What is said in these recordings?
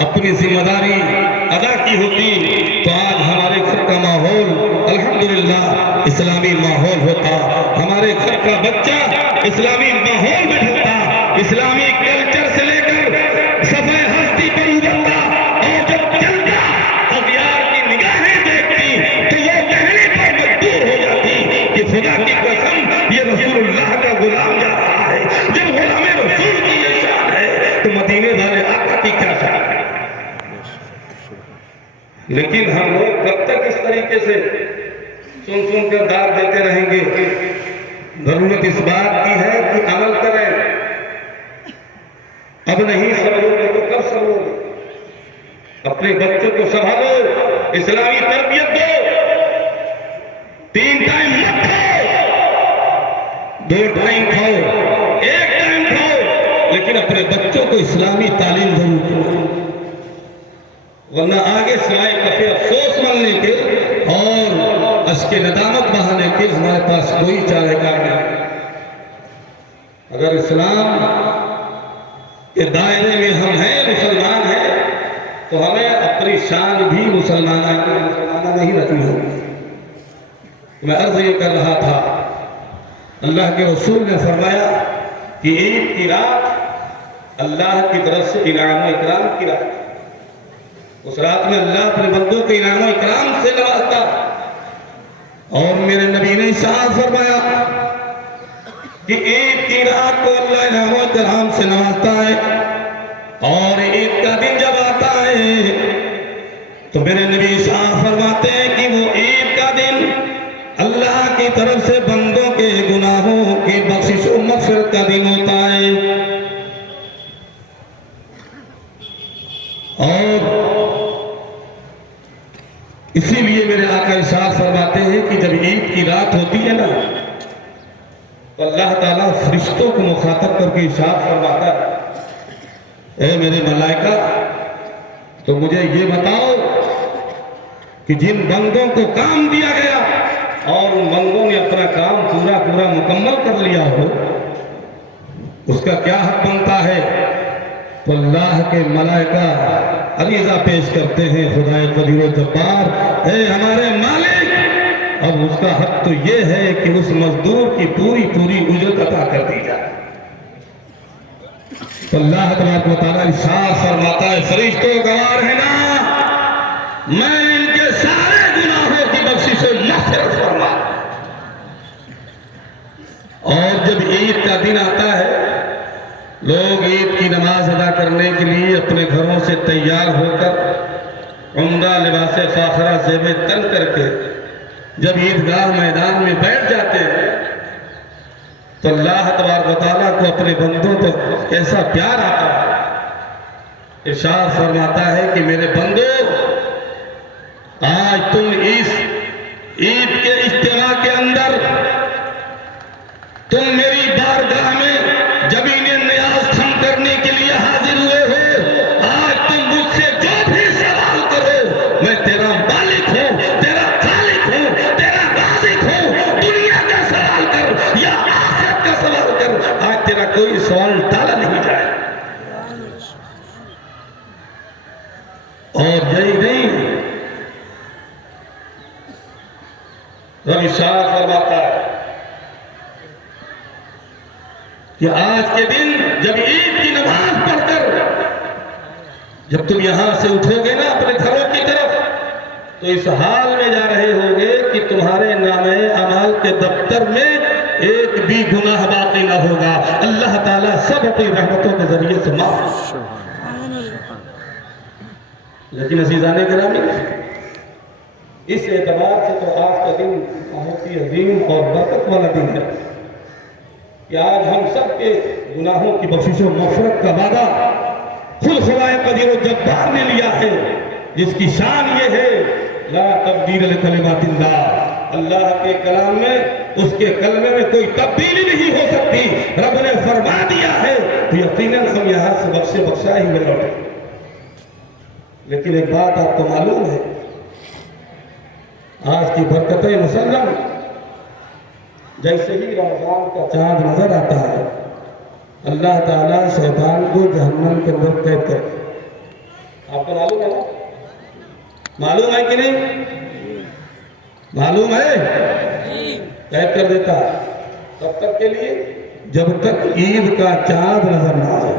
अपनी जिम्मेदारी अदा की होती तो आज हमारे घर का माहौल अल्हम्दुलिल्लाह इस्लामी माहौल होता, हमारे घर का बच्चा इस्लामी माहौल में ढलता, इस्लामी कल्चर से लेकर सफाई हस्ती पर उभरता, और जब चलता अगियार की निगाहें देखती तो वो कहने पर मजबूर हो जाती कि खुदा की कसम ये रसूलुल्लाह का गुलाम जा रहा है। जब गुलाम रसूल की ये शान है तो मदीने वाले आका की क्या शान है। लेकिन हम लोग कब तक इस तरीके से सुन कर दाद देते रहेंगे। जरूरत इस बात की है कि अमल करें। अब नहीं समझोगे तो कब समझोगे। अपने बच्चों को संभालो, इस्लामी तरबियत दो। 3 टाइम मत खाओ, 2 टाइम खाओ, 1 टाइम खाओ, लेकिन अपने बच्चों को इस्लामी तालीम जरूर दो, वरना आगे सिवाय कफे अफसोस मलने के और अश्के नदामत बहाने के हमारे पास कोई चारेगार नहीं। अगर इस्लाम के दायरे में हम हैं, मुसलमान हैं, तो हमें अपनी शान भी मुसलमाना नहीं रखनी होगी। मैं अर्ज ये कर रहा था, अल्लाह के रसूल ने फरमाया कि ईद की रात अल्लाह की तरफ से इनाम इकराम की रात, उस रात में अल्लाह अपने बंदों को इनाम इकराम से नवाजता। और मेरे नबी ने इरशाद फरमाया कि ईद की रात को अल्लाह इनाम इकराम से नवाजता है, और ईद का दिन जब आता है तो मेरे नबी इरशाद फरमाते हैं कि वो ईद का दिन अल्लाह की तरफ से बंदों के गुनाहों की बख्शिश और मग़फ़िरत का दिन होता है। और इसीलिए मेरे आका इरशाद फरमाते हैं कि जब ईद की रात होती है ना तो अल्लाह ताला फरिश्तों को मुखातब करके इरशाद फरमाता है, ए मेरे मलाइका, तो मुझे ये बताओ कि जिन बंदों को काम दिया गया और उन बंदों ने अपना काम पूरा मुकम्मल कर लिया हो, उसका क्या हक बनता है। तो अल्लाह के मलाइका अरीज़ा पेश करते हैं, खुदाए क़दीर व जब्बार, है हमारे मालिक, अब उसका हक तो ये है कि उस मजदूर की पूरी उजरत अता कर दी जाए। तो अल्लाह तबारक व तआला इरशाद फरमाता है, फरिश्तों गवाह है ना, मैं इनके सारे गुनाहों की बख्शिश और मग़फ़िरत फरमा। और जब ईद का दिन आता है, लोग ईद की नमाज अदा करने के लिए अपने घरों से तैयार होकर उम्दा लिबासे फ़ाखरा ज़ेबे तन करके जब ईदगाह मैदान में बैठ जाते हैं तो अल्लाह तबारक व तआला को अपने बंदों पर कैसा प्यार आता है। इरशाद फरमाता है कि मेरे बंदो, आज तुम इस ईद के इज्तिमा के अंदर तुम मेरी बारगाह में जमीन नियाज खम करने के लिए हाजिर हुए हो। आज तुम मुझसे जो भी सवाल करो, मैं तेरा मालिक हूं, तेरा खालिक हूं, तेरा राज़िक हूं। दुनिया का सवाल कर या आखिरत का सवाल कर, आज तेरा कोई सवाल टाला नहीं जाए। और यही नहीं, रब इरशाद फरमाता है कि आज के दिन जब ईद की नमाज पढ़कर जब तुम यहां से उठोगे ना अपने घरों की तरफ, तो इस हाल में जा रहे होगे कि तुम्हारे नामे अमाल के दफ्तर में एक भी गुनाह बाकी ना होगा। अल्लाह ताला सब अपनी रहमतों के जरिए से माफ। लेकिन अज़ीज़ाने गिरामी, इस एतबार से तो आज का दिन बहुत ही अजीम और बरकत वाला दिन है कि आज हम सब के गुनाहों की बख्शिश और मग़फ़िरत का वादा खुद खुदाए क़दीर व जब्बार ने लिया है, जिसकी शान ये है, ला तब्दील लिकलिमातिल्लाह, अल्लाह के कलाम में, उसके कलमे में कोई तब्दीली नहीं हो सकती। रब ने फरमा दिया है तो यकीनन हम यहाँ से बख्शे बख्शाए ही लौटे। लेकिन एक बात आपको मालूम है, आज की बरकतें मुसल्लम, जैसे ही रमजान का चांद नजर आता है, अल्लाह ताला शैतान को जहन्नम के अंदर कैद कर, आपको मालूम है ना? मालूम है कि नहीं? मालूम है? कैद कर देता तब तक के लिए जब तक ईद का चांद नजर ना आए।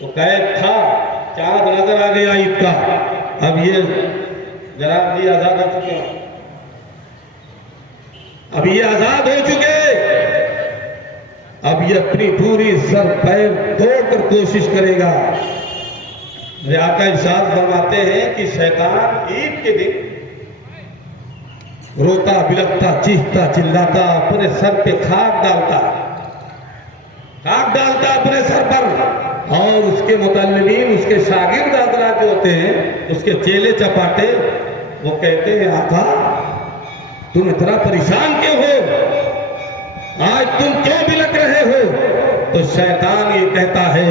तो कैद था, चांद नजर आ गया ईद का। अब ये जनाब जी आजाद हो चुके हैं, अब ये आजाद हो चुके, अब ये अपनी पूरी सर पैर तोड़कर कोशिश करेगा। मेरे आका इरशाद फरमाते हैं कि शैतान ईद के दिन रोता बिलखता चीखता चिल्लाता अपने सर पे खाक डालता अपने सर पर, और उसके मुतल्लिमीन उसके शागिर्द हज़रात जो होते हैं, उसके चेले चपाटे, वो कहते हैं आका तुम इतना परेशान क्यों हो, आज तुम क्यों बिलख रहे हो? तो शैतान ये कहता है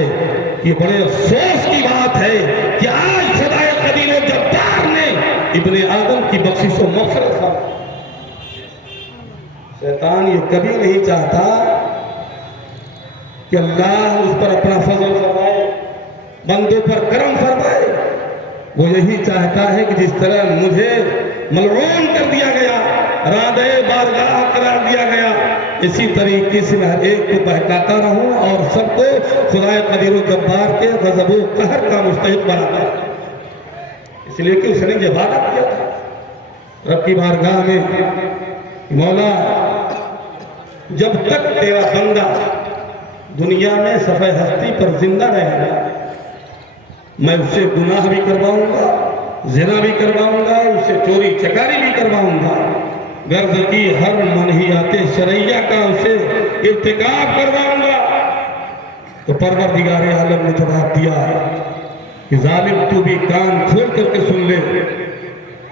कि बड़े अफसोस की बात है कि आज खुदाए कदीर व जब्बार ने इब्ने आदम की बख्शिश व मग़फ़िरत फरमाई। शैतान ये कभी नहीं चाहता कि अल्लाह उस पर अपना फजल फरमाए, बंदों पर करम फरमाए। वो यही चाहता है कि जिस तरह मुझे मलऊन कर दिया गया, रादे बारगाह करार दिया गया, इसी तरीके से मैं हर एक को बहकाता रहूं और सबको खुदाए कदीर व जब्बार के गज़ब व कहर का मुस्तहिक़ बनाता है। इसलिए कि उसने ये वादा किया था रब की बारगाह में, मौला जब तक तेरा बंदा दुनिया में सफ़े हस्ती पर जिंदा रहेगा, मैं उससे गुनाह भी करवाऊंगा, ज़िना भी करवाऊंगा, उससे चोरी चकारी भी करवाऊंगा, गर्ज की हर मनहियाते शरैया का उसे इर्तिकाब करवाऊंगा। तो परवरदिगार आलम ने जवाब दिया कि जालिम तू भी कान खोल करके सुन ले,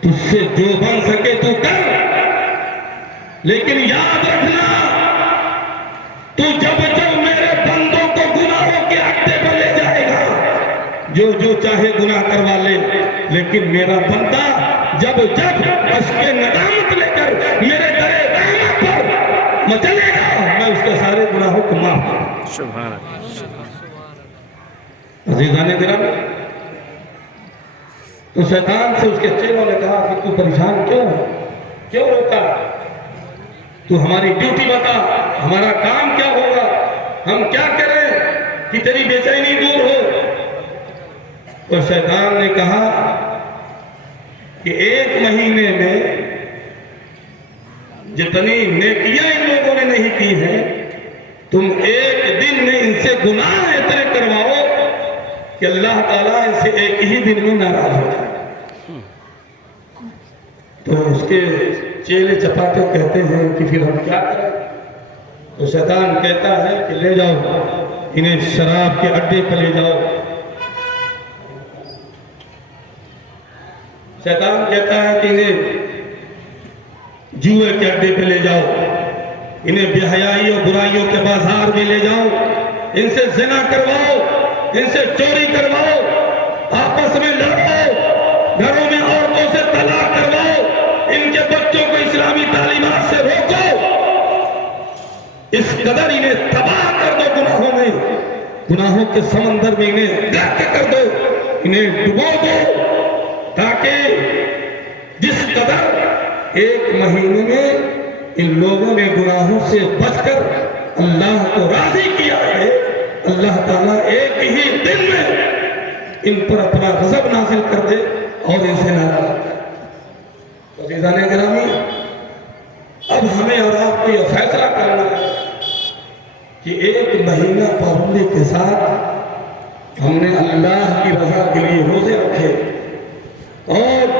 तुझसे जो बन सके तू कर, लेकिन याद रखना तू जब जब मेरे बंदों को गुनाहों के अड्डे पर ले जाएगा, जो चाहे गुनाह करवा ले, लेकिन मेरा बंदा जब जब उसके नदामत लेकर मेरे दरे रहमत पर मचलेगा, मैं उसके सारे गुनाहों को माफ करूंगा। सुभान अल्लाह। अज़ीज़ाने गिरामी, तो शैतान से उसके चेलों ने कहा कि तू परेशान क्यों रोता, तू हमारी ड्यूटी बता, हमारा काम क्या होगा, हम क्या करें कि तेरी बेचैनी दूर हो। तो शैतान ने कहा कि 1 महीने में जितनी नेकियां इन लोगों ने नहीं की हैं, तुम 1 दिन में इनसे गुनाह इतने करवाओ कि अल्लाह ताला इनसे 1 ही दिन में नाराज हो जाए। तो उसके चेले चपाटे कहते हैं कि फिर हम क्या करें? तो शैतान कहता है कि ले जाओ इन्हें शराब के अड्डे पर ले जाओ। शैतान कहता है कि इन्हें जुए के अड्डे पे ले जाओ, इन्हें बेहयाई और बुराइयों के बाजार में ले जाओ, इनसे ज़िना करवाओ, इनसे चोरी करवाओ, आपस में लड़ो, घरों में औरतों से तलाक करवाओ, इनके बच्चों को इस्लामी तालीमात से रोको, इस कदर इन्हें तबाह कर दो गुनाहों में, गुनाहों के समंदर में इन्हें गर्क कर दो, इन्हें डुबो दो, ताकि जिस कदर 1 महीने में इन लोगों ने गुनाहों से बचकर अल्लाह को राजी किया है, अल्लाह ताला 1 ही दिन में इन पर अपना गज़ब नाज़िल कर दे और इनसे नाराज़ कर दे। तो अज़ीज़ाने गिरामी, अब हमें और आपको यह फैसला करना है कि 1 महीना पाबंदी के साथ हमने अल्लाह की रज़ा के लिए रोजे रखे और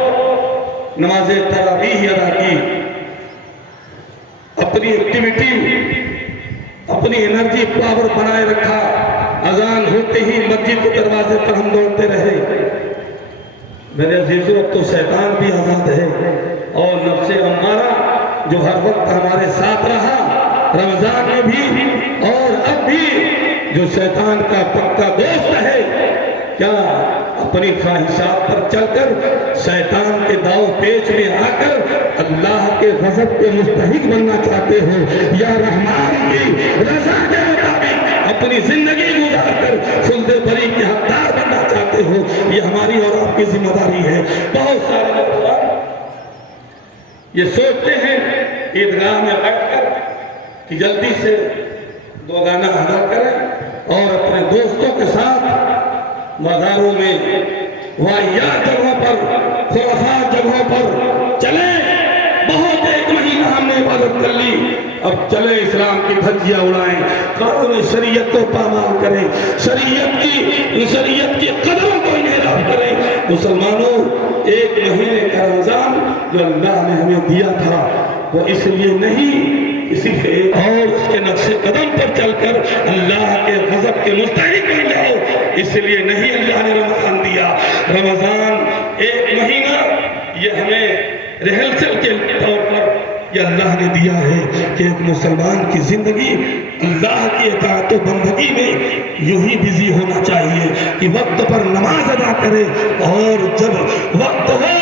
नमाज़े तरावीह अदा की, अपनी एक्टिविटी, अपनी एनर्जी पावर बनाए रखा, अजान होते ही मस्जिद के दरवाजे पर हम दौड़ते रहे। मेरे अज़ीज़ों, अब तो शैतान भी आज़ाद है और नफ्से अम्मारा जो हर वक्त हमारे साथ रहा, रमजान में भी और अब भी जो शैतान का पक्का दोस्त है, क्या अपनी ख्वाहिशात पर चलकर शैतान के दाव पेच में आकर अल्लाह के गज़ब के मुस्तहिक बनना चाहते हो, या रहमान की रज़ा के मुताबिक अपनी जिंदगी गुजार कर खुल्दे बरी के हकदार बनना चाहते हो, ये हमारी और आपकी जिम्मेदारी है। बहुत सारे लोग ये सोचते हैं ईदगाह में बैठकर कि जल्दी से 2 गाना अदा करें और अपने दोस्तों के साथ मज़ारों में वाहियात जगहों पर, खुराफात जगहों पर चले। बहुत 1 महीना हमने इबादत कर ली, अब चले इस्लाम की धज्जियां उड़ाएं, कानून शरीयत को पामाल करें, शरीयत की कदरों को इन्हिराफ करें। मुसलमानों, 1 महीने का रमजान जो अल्लाह ने हमें दिया था वो इसलिए नहीं, इसी से और उसके नक्शे कदम पर चलकर अल्लाह के गज़ब के मुस्तहिक बन जाओ, इसलिए नहीं अल्लाह ने रमजान दिया। रमजान 1 महीना ये हमें रिहर्सल के तौर पर ये अल्लाह ने दिया है कि एक मुसलमान की जिंदगी अल्लाह की इताअत व बंदगी में यूं ही बिजी होना चाहिए कि वक्त पर नमाज अदा करे और जब वक्त हो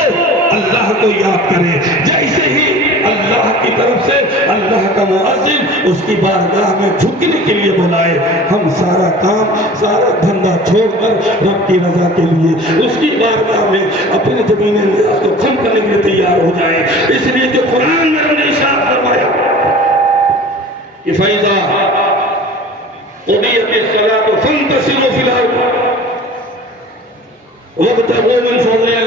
अल्लाह को याद करे। जैसे ही अल्लाह की तरफ से अल्लाह का मुअज्जिन उसकी बारगाह में झुकने के लिए बुलाए, हम सारा काम, सारा धंधा छोड़कर रब की रजा के लिए उसकी बारगाह में अपने ज़मीन नियाज़ को खम करने के लिए तैयार हो जाए। इसलिए कि कुरान में हमने इरशाद फरमाया कि फैज़ा क़ुदियतिस सलातु फंतशिरू फिल अर्द वब्तगू मिन फ़ज़लिल्लाह